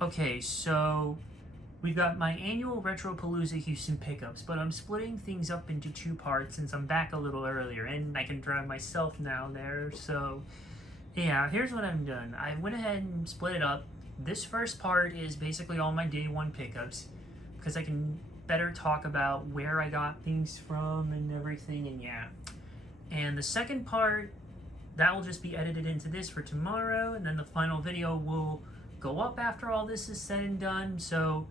Okay, so we've got my annual Retropalooza Houston pickups, but I'm splitting things up into two parts since I'm back a little earlier and I can drive myself now there. So, yeah, here's what I've done. I went ahead and split it up. This first part is basically all my day one pickups because I can better talk about where I got things from and everything, and yeah. And the second part, that will just be edited into this for tomorrow, and then the final video will go up after all this is said and done. So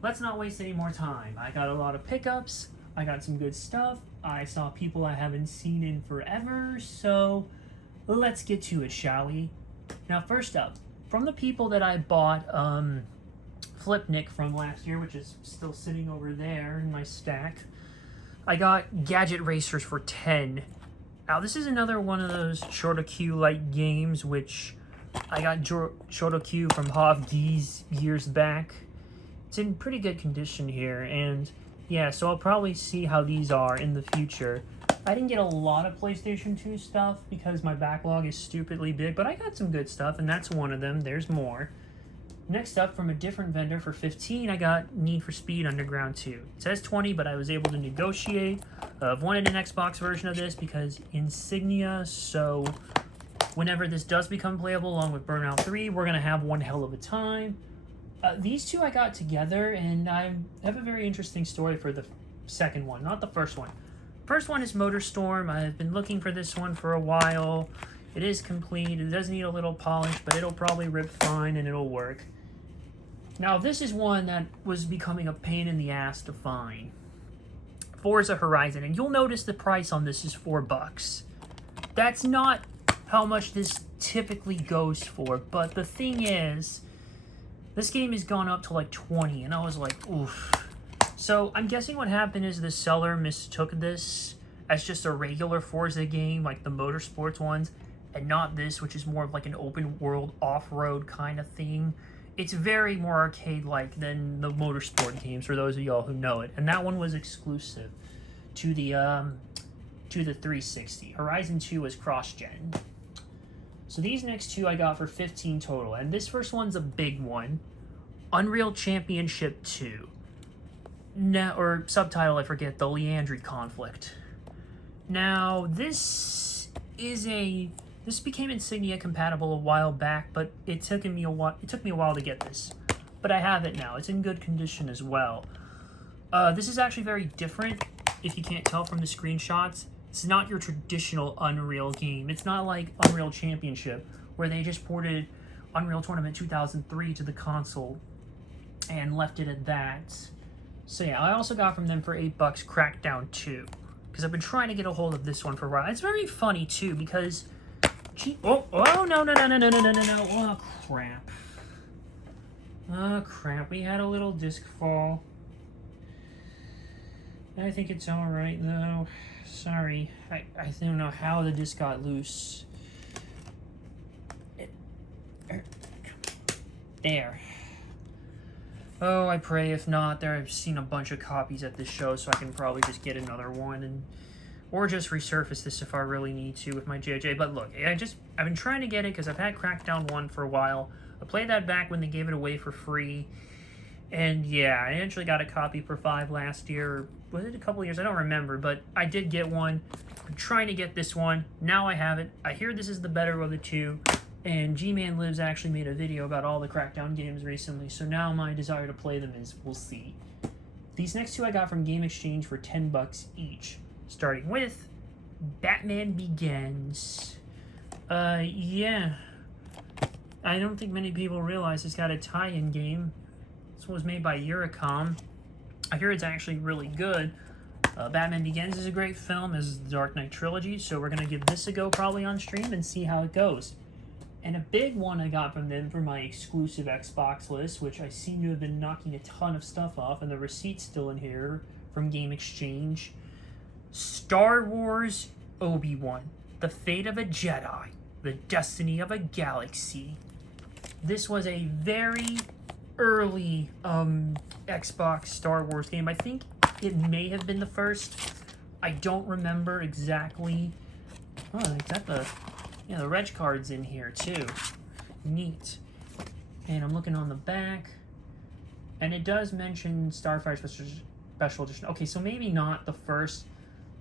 let's not waste any more time. I got a lot of pickups, I got some good stuff, I saw people I haven't seen in forever, so let's get to it, shall we? Now, first up, from the people that I bought Flipnik from last year, which is still sitting over there in my stack, I got Gadget Racers for 10. Now, this is another one of those shoutout-like games, which I got shoutout from Hov D's years back. It's in pretty good condition here, and yeah, so I'll probably see how these are in the future. I didn't get a lot of PlayStation 2 stuff because my backlog is stupidly big, but I got some good stuff, and that's one of them. There's more. Next up, from a different vendor for 15, I got Need for Speed Underground 2. It says 20, but I was able to negotiate. I've wanted an Xbox version of this because Insignia, so whenever this does become playable along with Burnout 3, we're going to have one hell of a time. These two I got together, and I have a very interesting story for the second one, not the first one. First one is MotorStorm. I've been looking for this one for a while. It is complete. It does need a little polish, but it'll probably rip fine and it'll work. Now, this is one that was becoming a pain in the ass to find. Forza Horizon, and you'll notice the price on this is $4. That's not how much this typically goes for, but the thing is, this game has gone up to like 20, and I was like, oof. So I'm guessing what happened is the seller mistook this as just a regular Forza game, like the motorsports ones, and not this, which is more of like an open world off-road kind of thing. It's very more arcade-like than the motorsport games, for those of y'all who know it. And that one was exclusive to the 360. Horizon 2 was cross-gen. So these next two I got for 15 total. And this first one's a big one. Unreal Championship 2. Now, or subtitle, I forget, the Leandri Conflict. Now, this became Insignia compatible a while back, but it took me a while to get this. But I have it now. It's in good condition as well. This is actually very different, if you can't tell from the screenshots. It's not your traditional Unreal game. It's not like Unreal Championship, where they just ported Unreal Tournament 2003 to the console and left it at that. So yeah, I also got from them for $8 Crackdown 2, because I've been trying to get a hold of this one for a while. It's very funny too, because no, oh crap. Oh crap, we had a little disc fall. I think it's alright though. Sorry, I don't know how the disc got loose. There. Oh, I pray if not. I've seen a bunch of copies at this show, so I can probably just get another one or just resurface this if I really need to with my JJ. But look, I've been trying to get it because I've had Crackdown 1 for a while. I played that back when they gave it away for free. And yeah, I actually got a copy for $5 last year. Or was it a couple years? I don't remember, but I did get one. I'm trying to get this one. Now I have it. I hear this is the better of the two. And G-Man Lives actually made a video about all the Crackdown games recently, so now my desire to play them is, we'll see. These next two I got from Game Exchange for $10 each. Starting with Batman Begins. Yeah. I don't think many people realize it's got a tie-in game. This one was made by Eurocom. I hear it's actually really good. Batman Begins is a great film, as the Dark Knight trilogy, so we're going to give this a go probably on stream and see how it goes. And a big one I got from them for my exclusive Xbox list, which I seem to have been knocking a ton of stuff off, and the receipt's still in here from Game Exchange. Star Wars Obi-Wan, The Fate of a Jedi, The Destiny of a Galaxy. This was a very early Xbox Star Wars game. I think it may have been the first. I don't remember exactly. Oh, is that the... Yeah, the reg card's in here, too. Neat. And I'm looking on the back, and it does mention Starfighter Special Edition. Okay, so maybe not the first,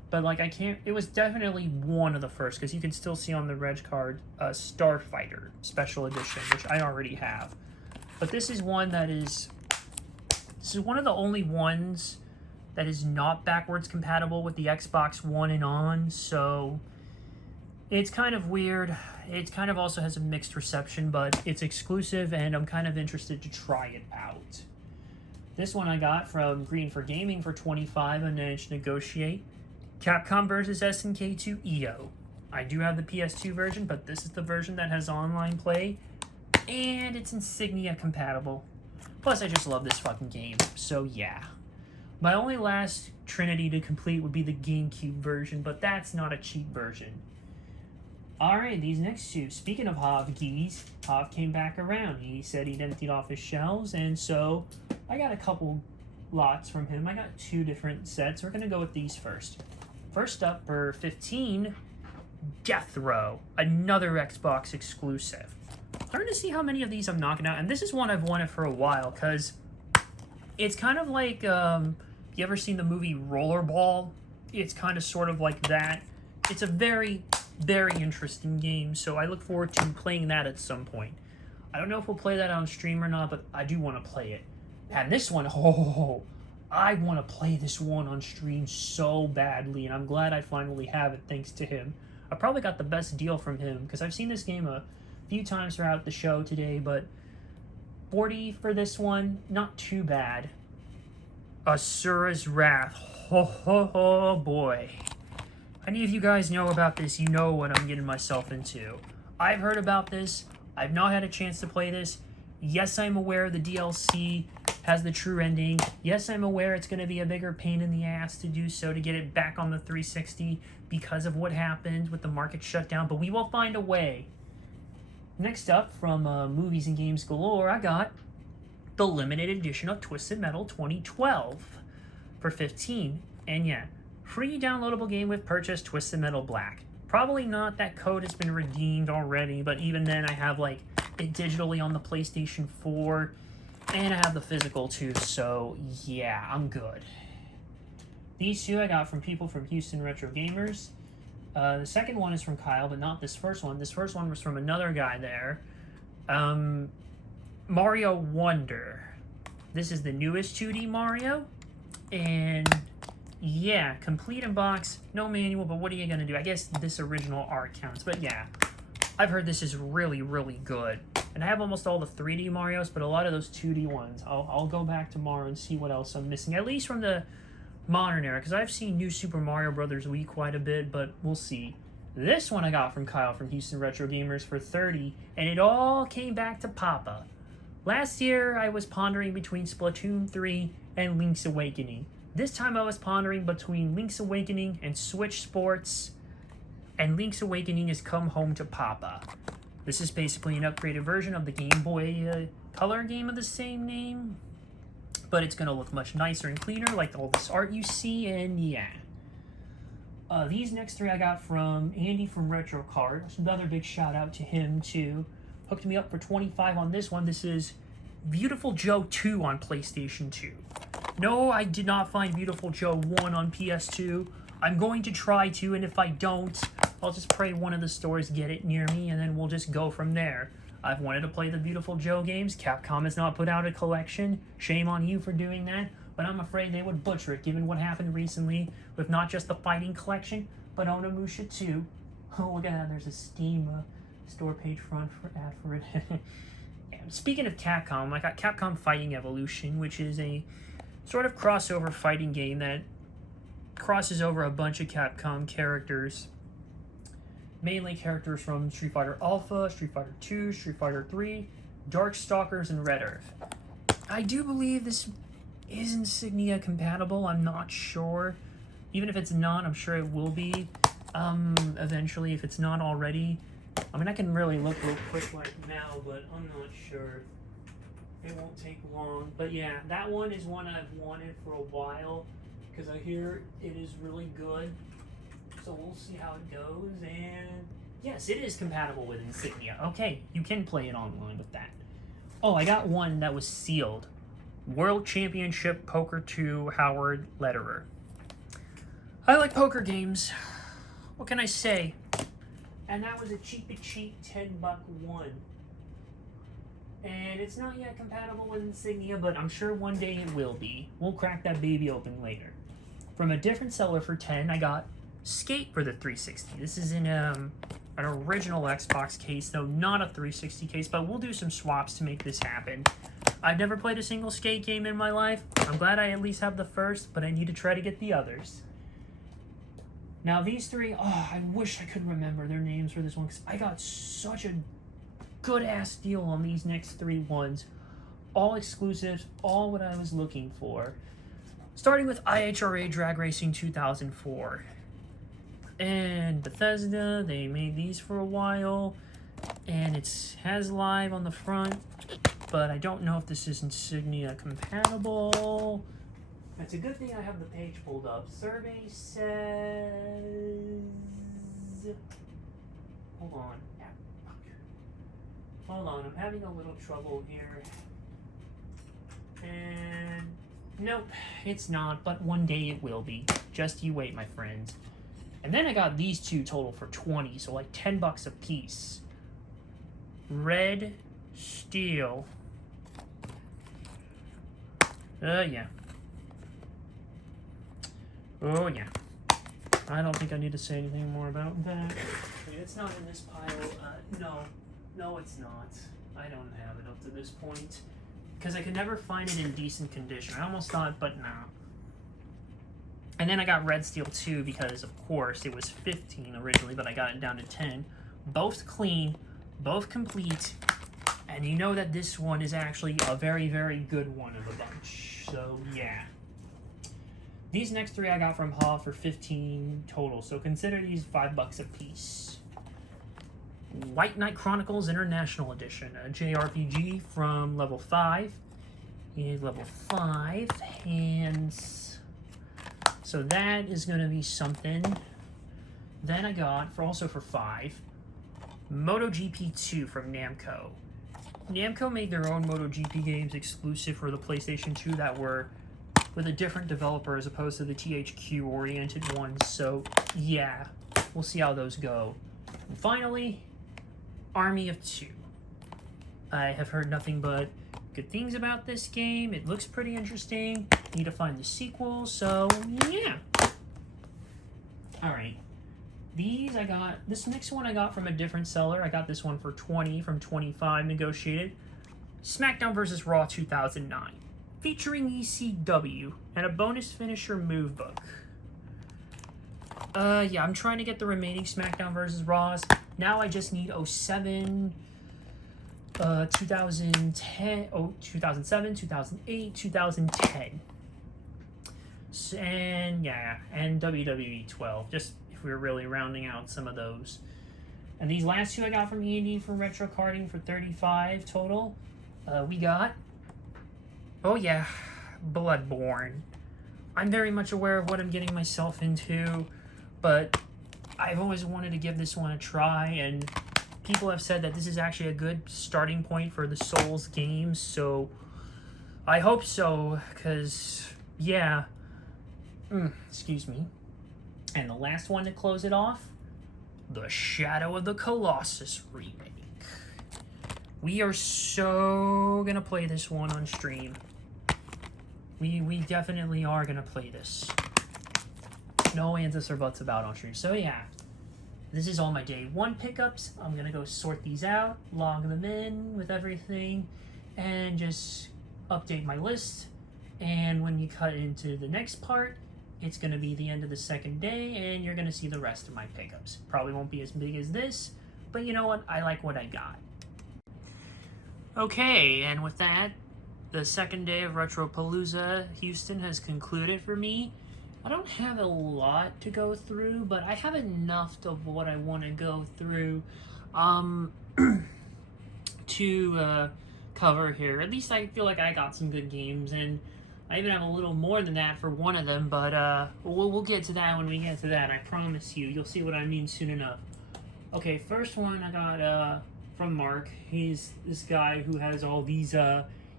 but like I can't. It was definitely one of the first because you can still see on the reg card Starfighter Special Edition, which I already have. But this is one that is. This is one of the only ones that is not backwards compatible with the Xbox One and on. So it's kind of weird. It kind of also has a mixed reception, but it's exclusive, and I'm kind of interested to try it out. This one I got from Green for Gaming for $25 and managed to negotiate. Capcom versus SNK 2 EO. I do have the PS2 version, but this is the version that has online play, and it's Insignia compatible. Plus, I just love this fucking game, so yeah. My only last Trinity to complete would be the GameCube version, but that's not a cheap version. Alright, these next two. Speaking of Hovgees, Hov came back around. He said he'd emptied off his shelves, and so I got a couple lots from him. I got 2 different sets. We're going to go with these first. First up, for 15, Death Row, another Xbox exclusive. I'm trying to see how many of these I'm knocking out, and this is one I've wanted for a while, because it's kind of like, you ever seen the movie Rollerball? It's kind of sort of like that. It's a very, very interesting game, so I look forward to playing that at some point. I don't know if we'll play that on stream or not, but I do want to play it. And this one, oh, I want to play this one on stream so badly, and I'm glad I finally have it thanks to him. I probably got the best deal from him, because I've seen this game a few times throughout the show today, but 40 for this one, not too bad. Asura's Wrath, ho boy. Any of you guys know about this, you know what I'm getting myself into. I've heard about this, I've not had a chance to play this. Yes, I'm aware the DLC has the true ending. Yes, I'm aware it's going to be a bigger pain in the ass to do so, to get it back on the 360 because of what happened with the market shutdown, but we will find a way. Next up, from Movies and Games Galore, I got the limited edition of Twisted Metal 2012 for $15. And yeah, free downloadable game with purchase, Twisted Metal Black. Probably not, that code has been redeemed already, but even then I have like it digitally on the PlayStation 4, and I have the physical too, so yeah, I'm good. These two I got from people from Houston Retro Gamers. The second one is from Kyle, but not this first one. This first one was from another guy there. Mario Wonder. This is the newest 2D Mario, and yeah, complete in box, no manual, but what are you going to do? I guess this original art counts, but yeah, I've heard this is really, really good. And I have almost all the 3D Marios, but a lot of those 2D ones. I'll go back tomorrow and see what else I'm missing, at least from the modern era, because I've seen New Super Mario Bros. Wii quite a bit, but we'll see. This one I got from Kyle from Houston Retro Gamers for $30, and it all came back to Papa. Last year, I was pondering between Splatoon 3 and Link's Awakening. This time I was pondering between Link's Awakening and Switch Sports, and Link's Awakening has come home to Papa. This is basically an upgraded version of the Game Boy Color game of the same name, but it's going to look much nicer and cleaner, like all this art you see, and yeah. These next 3 I got from Andy from Retro Card. Another big shout out to him too. Hooked me up for $25 on this one. This is Beautiful Joe 2 on PlayStation 2. No, I did not find Beautiful Joe 1 on PS2. I'm going to try to, and if I don't, I'll just pray one of the stores get it near me, and then we'll just go from there. I've wanted to play the Beautiful Joe games. Capcom has not put out a collection. Shame on you for doing that, but I'm afraid they would butcher it, given what happened recently with not just the Fighting Collection, but Onimusha 2. Oh, look at that. There's a Steam store page front ad for it. Speaking of Capcom, I got Capcom Fighting Evolution, which is a sort of crossover fighting game that crosses over a bunch of Capcom characters. Mainly characters from Street Fighter Alpha, Street Fighter 2, Street Fighter 3, Darkstalkers, and Red Earth. I do believe this is Insignia compatible. I'm not sure. Even if it's not, I'm sure it will be eventually, if it's not already. I mean, I can really look real quick right now, but I'm not sure. It won't take long. But yeah, that one is one I've wanted for a while, because I hear it is really good. So we'll see how it goes, and yes, it is compatible with Insignia. Okay, you can play it online with that. Oh, I got one that was sealed. World Championship Poker 2 Howard Lederer. I like poker games. What can I say? And that was a cheap $10 one. And it's not yet compatible with Insignia, but I'm sure one day it will be. We'll crack that baby open later. From a different seller for 10, I got Skate for the 360. This is in an original Xbox case, though not a 360 case, but we'll do some swaps to make this happen. I've never played a single Skate game in my life. I'm glad I at least have the first, but I need to try to get the others. Now these three, I wish I could remember their names for this one, because I got such a good-ass deal on these next three ones. All exclusives, all what I was looking for. Starting with IHRA Drag Racing 2004. And Bethesda, they made these for a while. And it has live on the front, but I don't know if this is Insignia compatible. It's a good thing I have the page pulled up. Survey says... Hold on. Hold on, I'm having a little trouble here. And... Nope, it's not, but one day it will be. Just you wait, my friends. And then I got these two total for 20, so like $10 a piece. Red Steel. Yeah. Oh, yeah. I don't think I need to say anything more about that. It's not in this pile. No, it's not. I don't have it up to this point. Because I could never find it in decent condition. I almost thought, but nah. And then I got Red Steel 2 because, of course, it was 15 originally, but I got it down to 10. Both clean, both complete, and you know that this one is actually a very, very good one of the bunch. So, yeah. These next three I got from Haw for 15 total, so consider these $5 a piece. White Knight Chronicles International Edition, a JRPG from level 5. Is level 5, and so that is going to be something. Then I got, also for 5, MotoGP 2 from Namco. Namco made their own MotoGP games exclusive for the PlayStation 2 that were with a different developer as opposed to the THQ-oriented ones, so yeah, we'll see how those go. And finally, Army of Two. I have heard nothing but good things about this game. It looks pretty interesting. Need to find the sequel, so yeah. Alright. This next one I got from a different seller. I got this one for 20 from 25 negotiated. SmackDown vs. Raw 2009. Featuring ECW and a bonus finisher move book. Yeah, I'm trying to get the remaining SmackDown vs. Raws. Now I just need 07, 2010, 2007, 2008, 2010. And yeah, and WWE 12, just if we were really rounding out some of those. And these last two I got from E&D for retro carding for 35 total. We got, oh yeah, Bloodborne. I'm very much aware of what I'm getting myself into, but I've always wanted to give this one a try, and people have said that this is actually a good starting point for the Souls games, so I hope so, because, yeah. Excuse me. And the last one to close it off, the Shadow of the Colossus remake. We are so gonna play this one on stream. We definitely are gonna play this. No ands or buts about on stream. So yeah, this is all my day 1 pickups. I'm gonna go sort these out, log them in with everything, and just update my list. And when you cut into the next part, it's gonna be the end of the second day, and you're gonna see the rest of my pickups. Probably won't be as big as this, but you know what? I like what I got. Okay, and with that, the second day of Retropalooza Houston has concluded for me. I don't have a lot to go through, but I have enough of what I want to go through to cover here. At least I feel like I got some good games, and I even have a little more than that for one of them, but we'll get to that when we get to that. I promise you. You'll see what I mean soon enough. Okay, first one I got from Mark. He's this guy who has all these,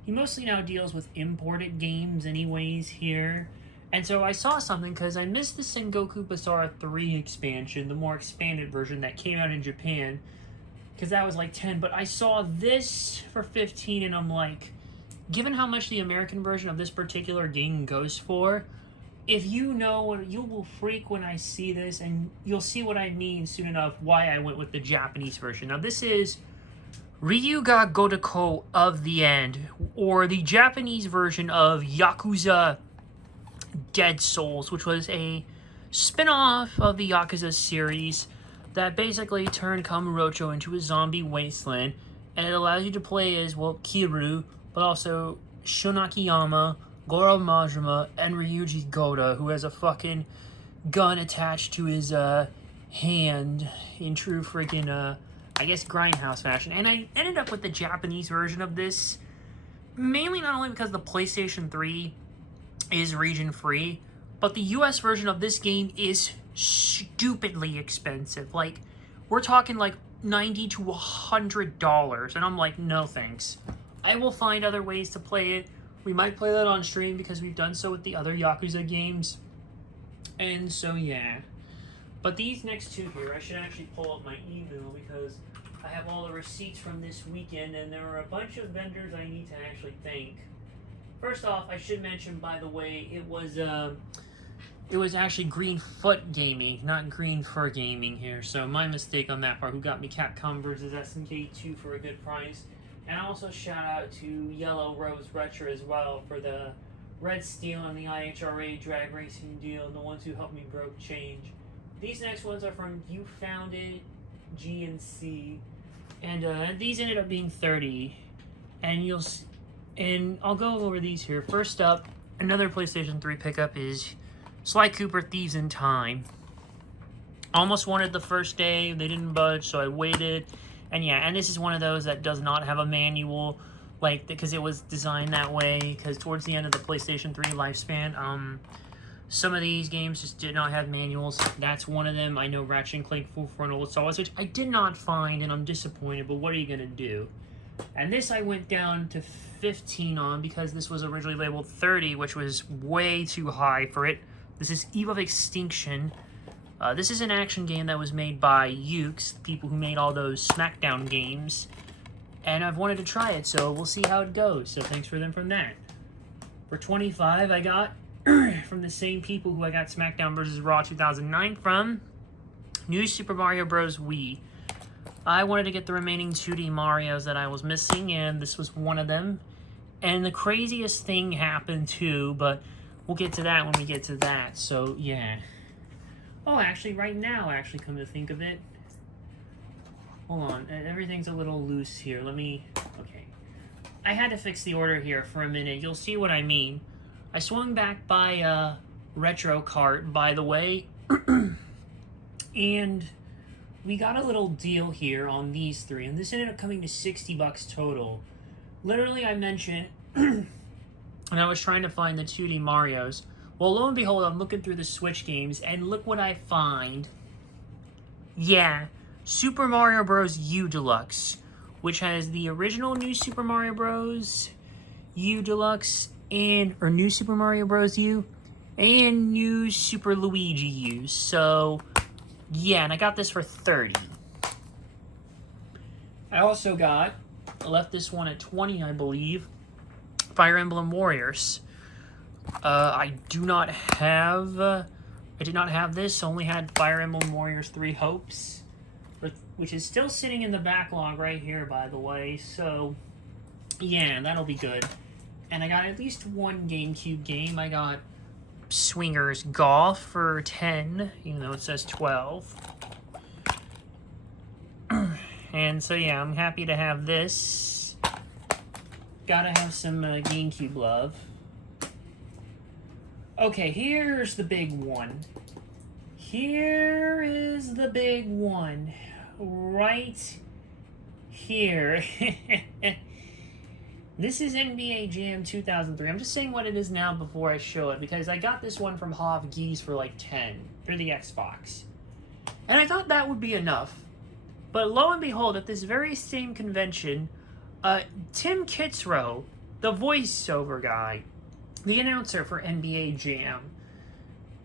he mostly now deals with imported games anyways here. And so I saw something because I missed the Sengoku Basara 3 expansion, the more expanded version that came out in Japan, because that was like 10. But I saw this for 15, and I'm like, given how much the American version of this particular game goes for, if you know what, you will freak when I see this, and you'll see what I mean soon enough why I went with the Japanese version. Now this is Ryuga Godoko of the End, or the Japanese version of Yakuza Dead Souls, which was a spin-off of the Yakuza series that basically turned Kamurocho into a zombie wasteland, and it allows you to play as, well, Kiryu, but also Shonakiyama, Goro Majima, and Ryuji Goda, who has a fucking gun attached to his hand in true freaking, I guess, Grindhouse fashion. And I ended up with the Japanese version of this, mainly not only because the PlayStation 3 is region-free, but the US version of this game is stupidly expensive. Like, we're talking like $90 to $100, and I'm like, no thanks. I will find other ways to play it. We might play that on stream because we've done so with the other Yakuza games. And so, yeah. But these next two here, I should actually pull up my email because I have all the receipts from this weekend, and there are a bunch of vendors I need to actually thank. First off, I should mention, by the way, it was actually Green Foot Gaming, not Green Fur Gaming here. So my mistake on that part, who got me Capcom vs. SNK 2 for a good price. And also shout out to Yellow Rose Retro as well for the Red Steel and the IHRA drag racing deal, the ones who helped me broke change. These next ones are from You Found It, GNC, and these ended up being 30. And I'll go over these here. First up, another PlayStation 3 pickup is Sly Cooper Thieves in Time. Almost wanted the first day, they didn't budge, so I waited. And yeah, and this is one of those that does not have a manual, like, because it was designed that way, because towards the end of the PlayStation 3 lifespan, some of these games just did not have manuals. That's one of them. I know Ratchet and Clank Full Frontal Assault, which I did not find, and I'm disappointed, but what are you going to do? And this I went down to 15 on, because this was originally labeled 30, which was way too high for it. This is Eve of Extinction. This is an action game that was made by Ukes, the people who made all those SmackDown games. And I've wanted to try it, so we'll see how it goes. So thanks for them from that. For 25, I got from the same people who I got SmackDown vs. Raw 2009 from, New Super Mario Bros. Wii. I wanted to get the remaining 2D Marios that I was missing, and this was one of them. And the craziest thing happened too, but we'll get to that when we get to that, so yeah. Oh, actually, right now, come to think of it. Hold on, everything's a little loose here. Okay. I had to fix the order here for a minute. You'll see what I mean. I swung back by Retro Cart, by the way. And we got a little deal here on these three. And this ended up coming to $60 total. Literally, I mentioned, and I was trying to find the 2D Marios. Well, lo and behold, I'm looking through the Switch games, and look what I find. Yeah, Super Mario Bros. U Deluxe, which has the original New Super Mario Bros. U Deluxe, or New Super Mario Bros. U, and New Super Luigi U. So, yeah, and I got this for 30. I also I left this one at 20, I believe, Fire Emblem Warriors. I did not have this. Only had Fire Emblem Warriors 3 Hopes, which is still sitting in the backlog right here, by the way. So, yeah, that'll be good. And I got at least one GameCube game. I got Swingers Golf for 10, even though it says 12. And so, yeah, I'm happy to have this. Gotta have some GameCube love. Okay, here's the big one. Here is the big one. Right here. This is NBA Jam 2003. I'm just saying what it is now before I show it, because I got this one from Hov Geese for like 10 for the Xbox. And I thought that would be enough. But lo and behold, at this very same convention, Tim Kitzrow, the voiceover guy, the announcer for NBA Jam,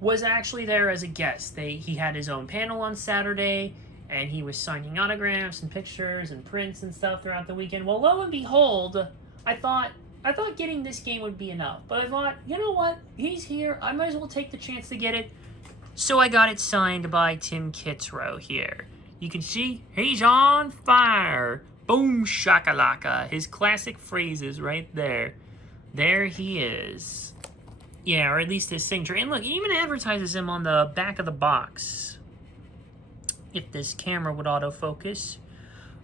was actually there as a guest. He had his own panel on Saturday, and he was signing autographs and pictures and prints and stuff throughout the weekend. Well, lo and behold, I thought getting this game would be enough. But I thought, you know what? He's here. I might as well take the chance to get it. So I got it signed by Tim Kitzrow here. You can see he's on fire. Boom shakalaka. His classic phrases right there. There he is. Yeah, or at least his signature. And look, he even advertises him on the back of the box. If this camera would autofocus.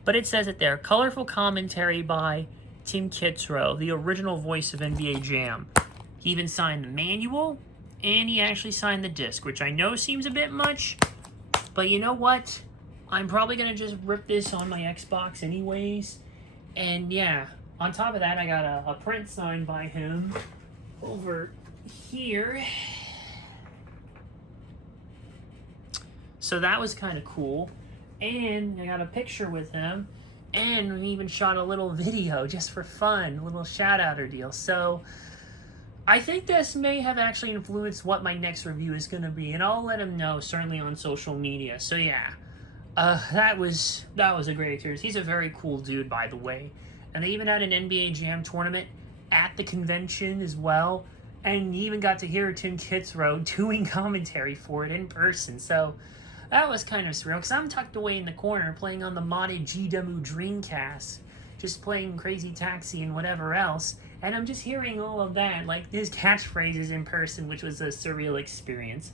But it says it there. Colorful commentary by Tim Kitzrow, the original voice of NBA Jam. He even signed the manual, and he actually signed the disc, which I know seems a bit much. But you know what? I'm probably going to just rip this on my Xbox anyways. And yeah, on top of that, I got a print signed by him over here. So that was kind of cool. And I got a picture with him. And we even shot a little video just for fun. A little shout-outer deal. So I think this may have actually influenced what my next review is going to be. And I'll let him know, certainly on social media. So yeah. That was a great experience. He's a very cool dude, by the way. And they even had an NBA Jam tournament at the convention as well. And you even got to hear Tim Kitzrow doing commentary for it in person. So that was kind of surreal. Because I'm tucked away in the corner playing on the modded GW Dreamcast. Just playing Crazy Taxi and whatever else. And I'm just hearing all of that. Like his catchphrases in person, which was a surreal experience.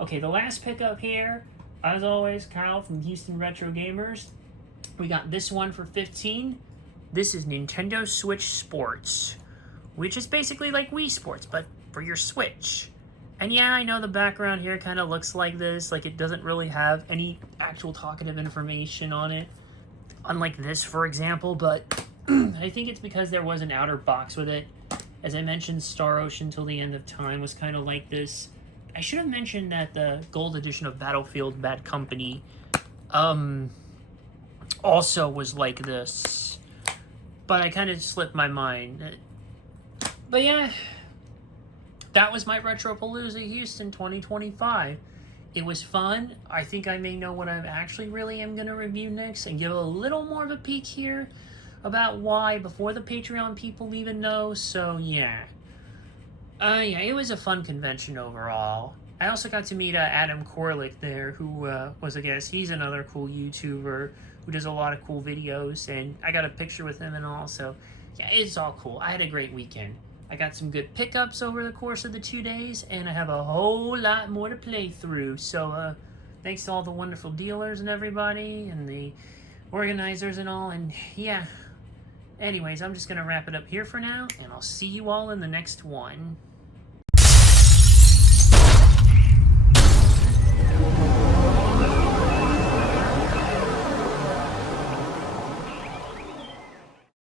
Okay, the last pickup here. As always, Kyle from Houston Retro Gamers. We got this one for $15. This is Nintendo Switch Sports, which is basically like Wii Sports, but for your Switch. And yeah, I know the background here kind of looks like this, like it doesn't really have any actual talkative information on it, unlike this, for example, but I think it's because there was an outer box with it. As I mentioned, Star Ocean Till the End of Time was kind of like this. I should have mentioned that the gold edition of Battlefield Bad Company also was like this. But I kind of slipped my mind. But yeah, that was my Retropalooza Houston 2025. It was fun. I think I may know what I actually really am going to review next and give a little more of a peek here about why before the Patreon people even know. So yeah. Yeah, it was a fun convention overall. I also got to meet Adam Korlick there, who was a guest. He's another cool YouTuber who does a lot of cool videos, and I got a picture with him and all, so yeah, it's all cool. I had a great weekend. I got some good pickups over the course of the 2 days, and I have a whole lot more to play through. So thanks to all the wonderful dealers and everybody, and the organizers and all, and yeah. Anyways, I'm just going to wrap it up here for now, and I'll see you all in the next one.